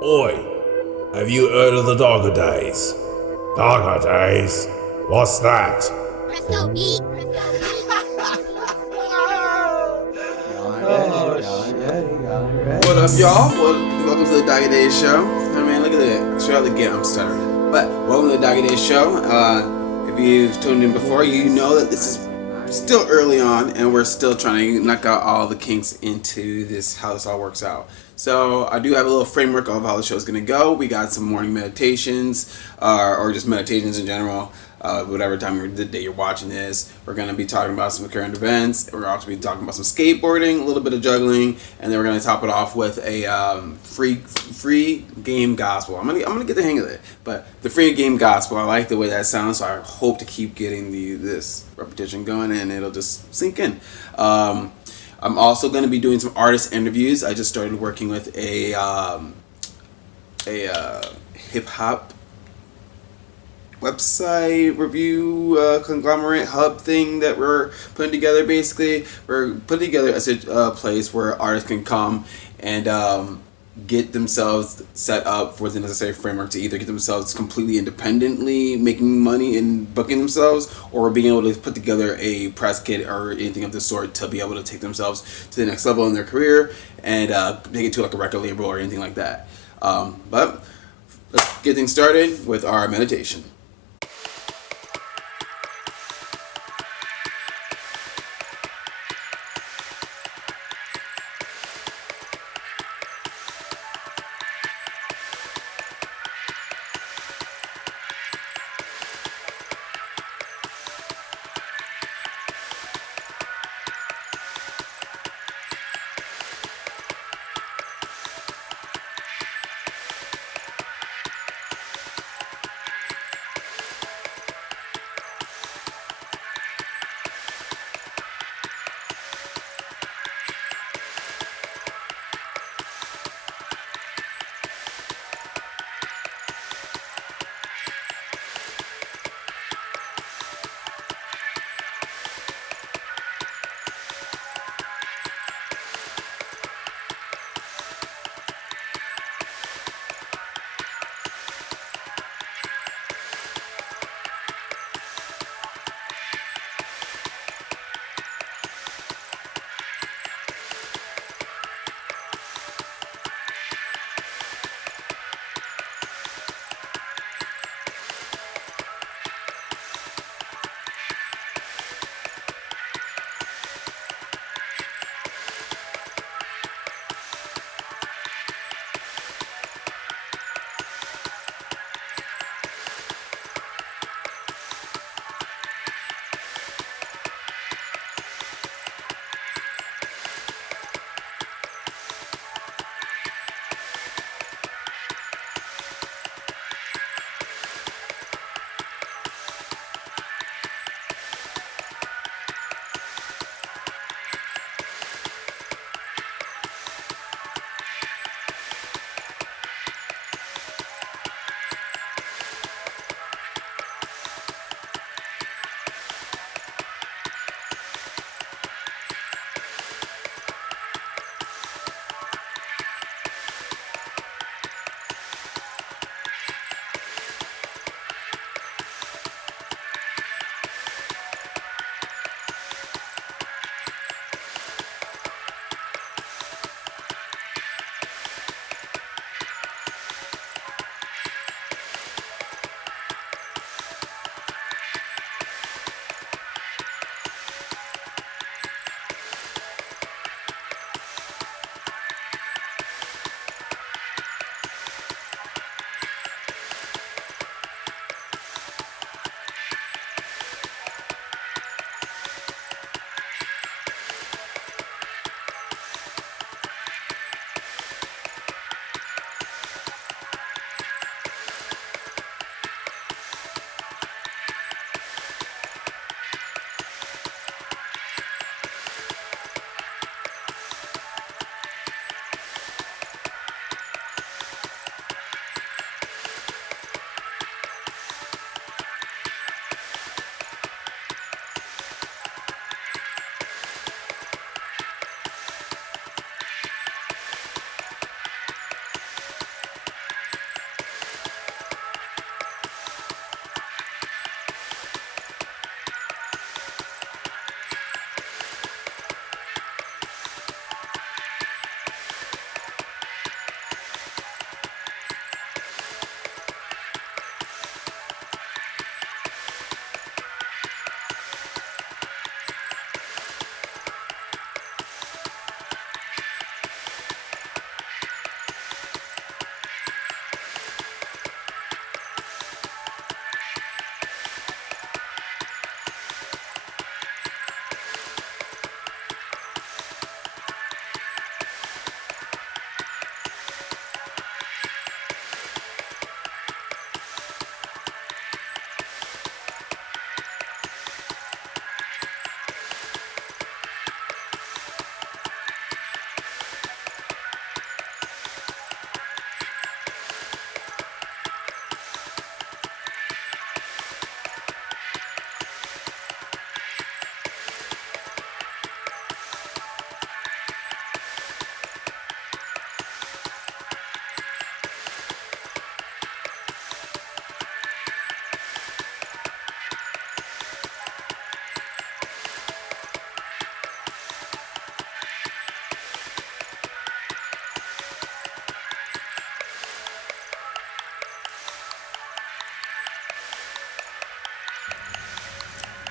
Oi, have you heard of the DaggaDaze? DaggaDaze? What's that? Presto beat. What up, y'all? Welcome to the DaggaDaze show. I mean, look at that. Straight out the gate, I'm stuttering. But welcome to the DaggaDaze show. If you've tuned in before, you know that this is still early on, and we're still trying to knock out all the kinks into this, how this all works out. So I do have a little framework of how the show is going to go. We got some morning meditations, or just meditations in general. Whatever time of the day you're watching this, we're going to be talking about some current events. We're also be talking about some skateboarding, a little bit of juggling, and then we're going to top it off with a free game gospel. I'm gonna get the hang of it, but the free game gospel, I like the way that sounds, so I hope to keep getting this repetition going, and it'll just sink in. I'm also going to be doing some artist interviews. I just started working with a hip hop website review conglomerate hub thing that we're putting together. Basically, we're putting together a place where artists can come and get themselves set up for the necessary framework to either get themselves completely independently making money and booking themselves, or being able to put together a press kit or anything of the sort to be able to take themselves to the next level in their career and take it to like a record label or anything like that. But let's get things started with our meditation.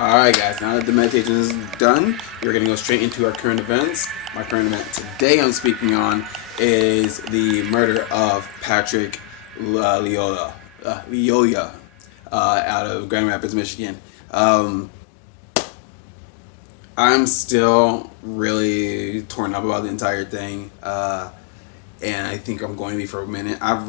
Alright guys, now that the meditation is done, we're going to go straight into our current events. My current event today I'm speaking on is the murder of Patrick Leoya out of Grand Rapids, Michigan. I'm still really torn up about the entire thing, and I think I'm going to be for a minute. I've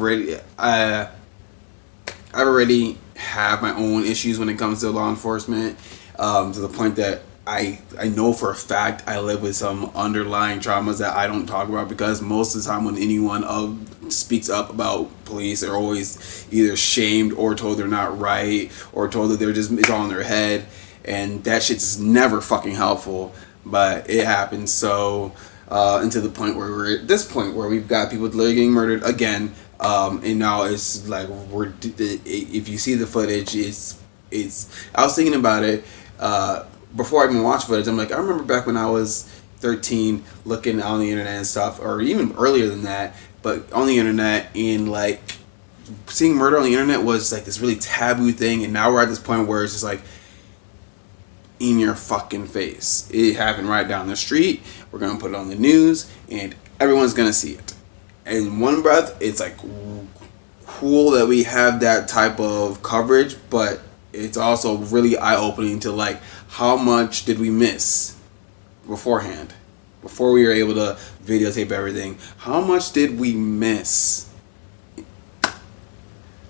already have my own issues when it comes to law enforcement, to the point that I know for a fact I live with some underlying traumas that I don't talk about, because most of the time when anyone speaks up about police, they're always either shamed or told they're not right or told that it's all in their head, and that shit's never fucking helpful. But it happens. So and to the point where we're at this point where we've got people literally getting murdered again. And now it's like if you see the footage, it's I was thinking about it before I even watched footage. I'm like, I remember back when I was 13 looking on the internet and stuff, or even earlier than that, but on the internet, and like seeing murder on the internet was like this really taboo thing, and now we're at this point where it's just like in your fucking face. It happened right down the street. We're gonna put it on the news and everyone's gonna see it. In one breath, it's like cool that we have that type of coverage, but it's also really eye-opening to like, how much did we miss beforehand, before we were able to videotape everything? How much did we miss?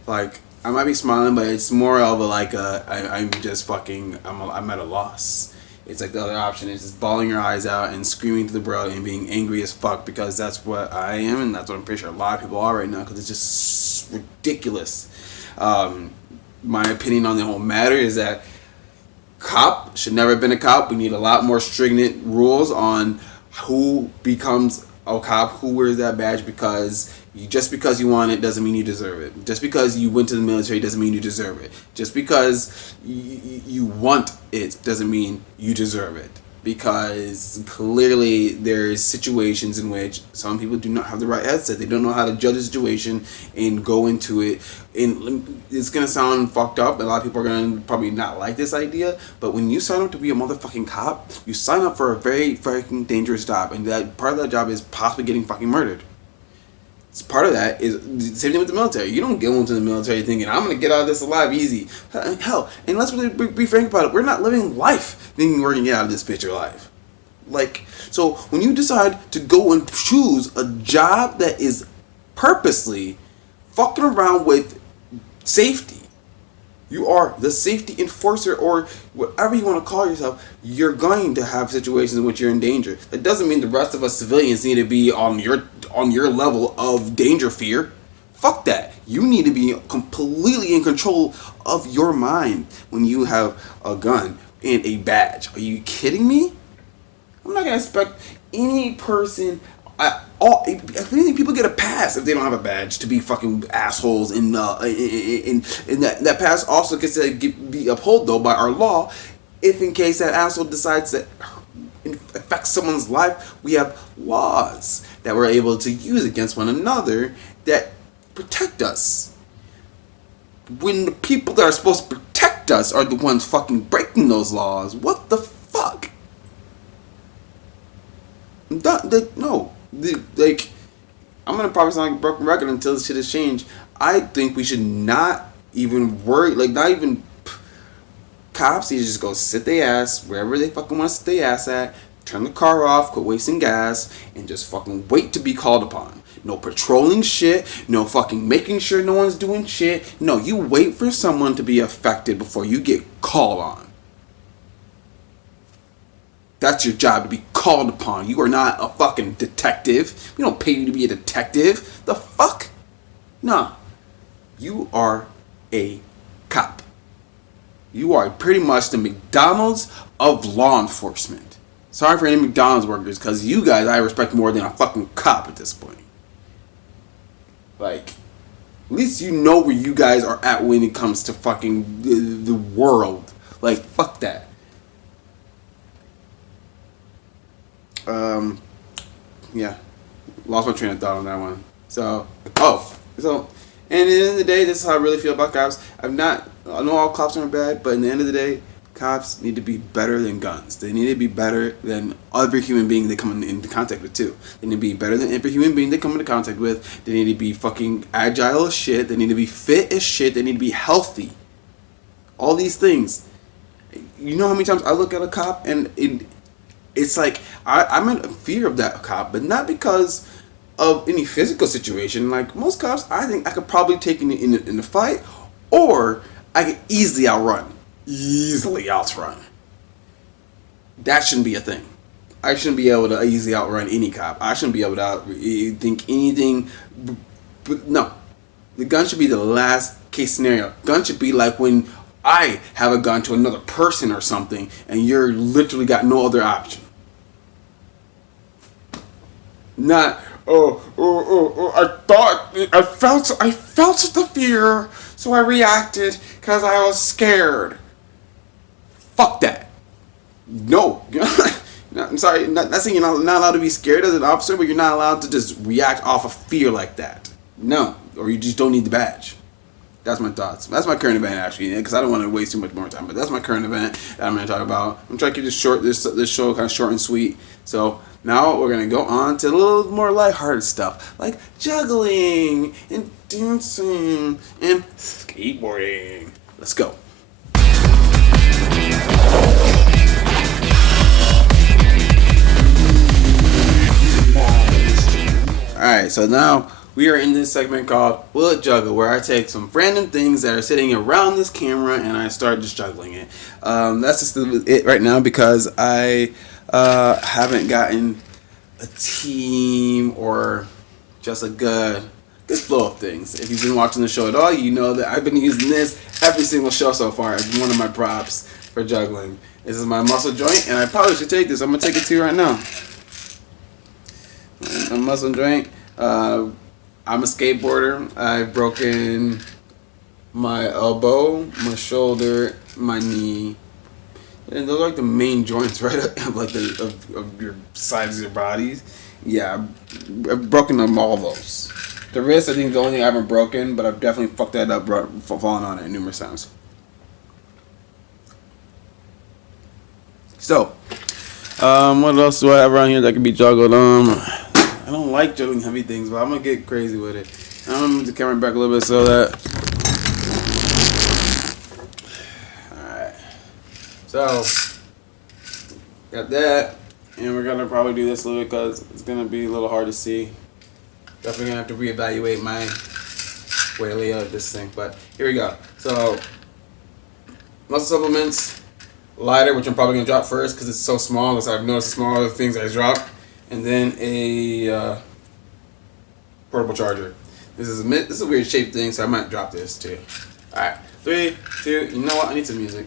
Like, I might be smiling, but it's more of a like I'm at a loss. It's like the other option is just bawling your eyes out and screaming to the world and being angry as fuck, because that's what I am, and that's what I'm pretty sure a lot of people are right now, because it's just ridiculous. My opinion on the whole matter is that cop should never have been a cop. We need a lot more stringent rules on who becomes a cop, who wears that badge, because just because you want it doesn't mean you deserve it. Just because you went to the military doesn't mean you deserve it. Just because you want it doesn't mean you deserve it. Because clearly there's situations in which some people do not have the right headset. They don't know how to judge a situation and go into it. And it's going to sound fucked up. A lot of people are going to probably not like this idea. But when you sign up to be a motherfucking cop, you sign up for a very fucking dangerous job. And that part of that job is possibly getting fucking murdered. Part of that is the same thing with the military. You don't go into the military thinking, I'm going to get out of this alive easy. Hell, and let's really be frank about it. We're not living life thinking we're going to get out of this bitch alive. Like, so when you decide to go and choose a job that is purposely fucking around with safety, you are the safety enforcer, or whatever you want to call yourself, you're going to have situations in which you're in danger. That doesn't mean the rest of us civilians need to be on your level of danger fear. Fuck that. You need to be completely in control of your mind when you have a gun and a badge. Are you kidding me? I'm not going to expect any person... I think people get a pass if they don't have a badge to be fucking assholes, and that pass also gets to be upheld though by our law, if in case that asshole decides that it affects someone's life. We have laws that we're able to use against one another that protect us. When the people that are supposed to protect us are the ones fucking breaking those laws, what the fuck? No. Like, I'm gonna probably sound like a broken record until this shit is changed. I think we should not even worry, like, not even cops. You just go sit their ass wherever they fucking want to sit their ass at, turn the car off, quit wasting gas, and just fucking wait to be called upon. No patrolling shit, no fucking making sure no one's doing shit. No, you wait for someone to be affected before you get called on. That's your job, to be called upon. You are not a fucking detective. We don't pay you to be a detective. The fuck? Nah. You are a cop. You are pretty much the McDonald's of law enforcement. Sorry for any McDonald's workers, because you guys I respect more than a fucking cop at this point. Like, at least you know where you guys are at when it comes to fucking the world. Like, fuck that. Yeah, lost my train of thought on that one. And at the end of the day, this is how I really feel about cops. I know all cops aren't bad, but at the end of the day, cops need to be better than guns. They need to be better than other human beings they come into contact with too. They need to be better than every human being they come into contact with. They need to be fucking agile as shit. They need to be fit as shit. They need to be healthy. All these things. You know how many times I look at a cop and it's like I'm in fear of that cop, but not because of any physical situation. Like most cops, I think I could probably take in the fight, or I could easily outrun. That shouldn't be a thing. I shouldn't be able to easily outrun any cop. I shouldn't be able to think anything. But no, the gun should be the last case scenario. Gun should be like when I have a gun to another person or something, and you're literally got no other option. Not I felt the fear, so I reacted because I was scared. Fuck that. No, I'm sorry. Not saying you're not allowed to be scared as an officer, but you're not allowed to just react off of fear like that. No, or you just don't need the badge. That's my thoughts. That's my current event, actually, because I don't want to waste too much more time. But that's my current event that I'm going to talk about. I'm trying to keep this short. This show kind of short and sweet. So now we're going to go on to a little more lighthearted stuff, like juggling and dancing and skateboarding. Let's go. Alright, so now we are in this segment called Will It Juggle, where I take some random things that are sitting around this camera and I start just juggling it. That's just it right now because I haven't gotten a team or just a good flow of things. If you've been watching the show at all, you know that I've been using this every single show so far as one of my props for juggling. This is my muscle joint, and I probably should take this. I'm going to take it to you right now. A muscle joint. I'm a skateboarder. I've broken my elbow, my shoulder, my knee, and those are like the main joints, right? Of like of your sides of your bodies. Yeah, I've broken them, all those. The wrist, I think, is the only thing I haven't broken, but I've definitely fucked that up, falling on it numerous times. So, what else do I have around here that can be juggled? I don't like juggling heavy things, but I'm gonna get crazy with it. I'm gonna move the camera back a little bit so that. Alright. So, got that. And we're gonna probably do this a little bit because it's gonna be a little hard to see. Definitely gonna have to reevaluate my way to lay out this thing. But here we go. So, muscle supplements, lighter, which I'm probably gonna drop first because it's so small. Because I've noticed the smaller things I drop. And then a portable charger. This is a weird shaped thing, so I might drop this too. Alright, 3, 2, you know what? I need some music.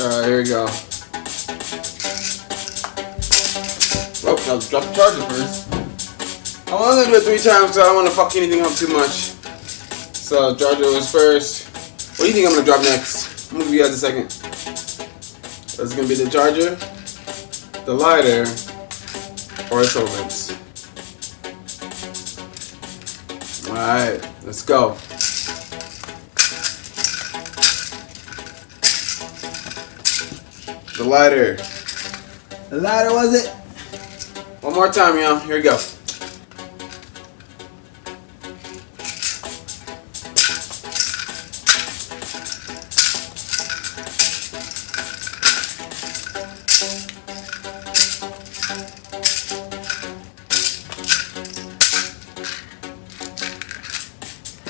Alright, here we go. Well, I'll drop the charger first. I'm only gonna do it 3 times because I don't want to fuck anything up too much. So, charger was first. What do you think I'm gonna drop next? I'm gonna give you guys a second. So it's gonna be the charger, the lighter, or the supplements. Alright, let's go. The lighter. The lighter, was it? One more time, y'all. Here we go.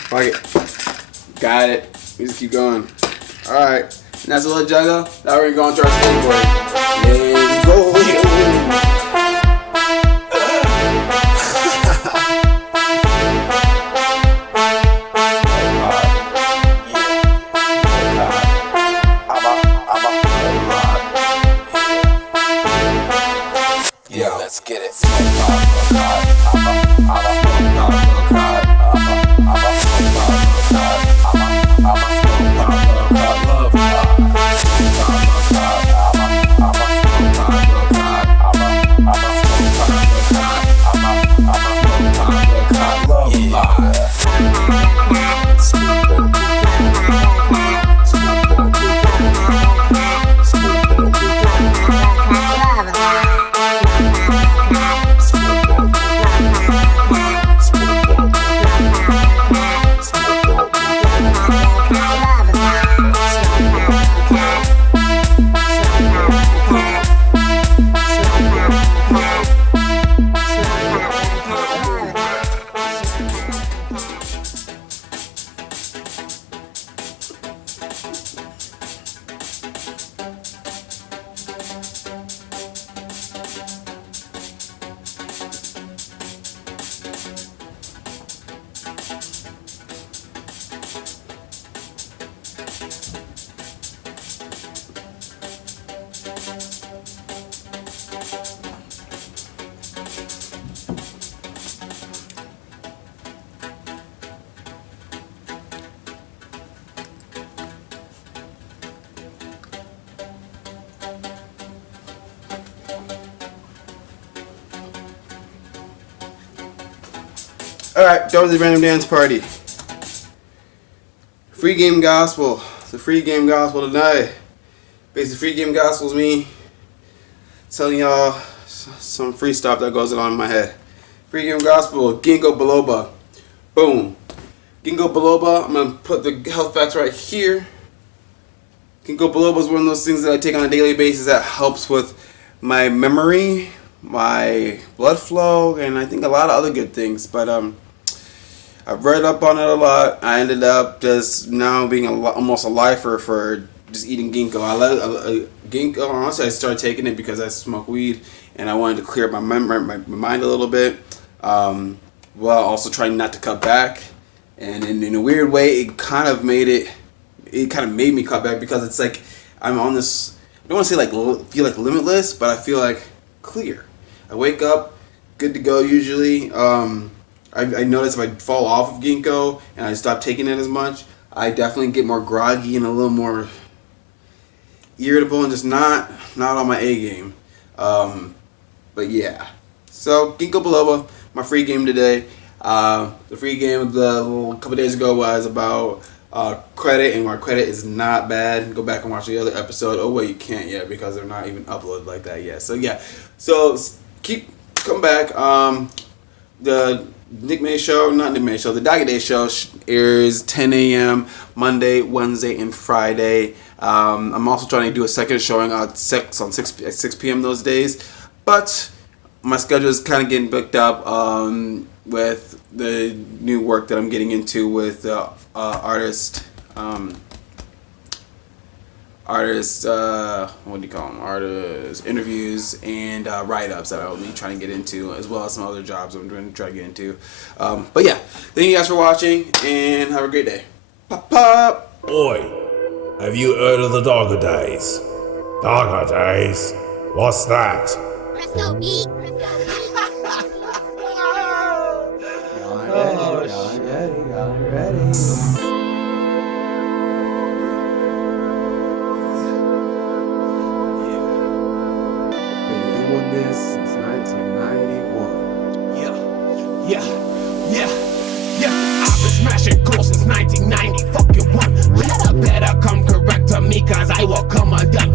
Fuck it. Got it. We just keep going. Alright. And that's a little juggle. Now we're going to our skateboard. Let's go. Yeah, let's get it. Alright, that was the random dance party. Free game gospel. It's a free game gospel tonight. Basically, free game gospel is me telling y'all some free stuff that goes on in my head. Free game gospel, ginkgo biloba. Boom. Ginkgo biloba, I'm going to put the health facts right here. Ginkgo biloba is one of those things that I take on a daily basis that helps with my memory, my blood flow, and I think a lot of other good things. But I've read up on it a lot. I ended up just now being almost a lifer for just eating ginkgo. Ginkgo, honestly, I started taking it because I smoke weed and I wanted to clear up my mind a little bit, while also trying not to cut back. And in a weird way, it kind of made me cut back because it's like I'm on this, I don't want to say like feel like limitless, but I feel like clear. I wake up, good to go usually. I notice if I fall off of ginkgo and I stop taking it as much, I definitely get more groggy and a little more irritable and just not on my A game. But yeah. So ginkgo biloba, my free game today. The free game a couple days ago was about credit, and our credit is not bad. Go back and watch the other episode. Oh wait, you can't yet because they're not even uploaded like that yet. So yeah. So come back. The Nick May show, not Nick May show, the DaggaDaze show airs 10 a.m. Monday, Wednesday, and Friday. I'm also trying to do a second showing at 6 p.m. those days, but my schedule is kind of getting booked up with the new work that I'm getting into with artist, what do you call them? Artist interviews and write-ups that I'll be trying to get into, as well as some other jobs I'm going to try to get into. But yeah, thank you guys for watching, and have a great day. Pop, pop! Oi, have you heard of the DaggaDaze? DaggaDaze? What's that? Presto beat. Y'all ain't ready. Doing this since 1991. Yeah. I've been smashing goals since 1990. Fucking one. Better come correct to me, cause I will come undone.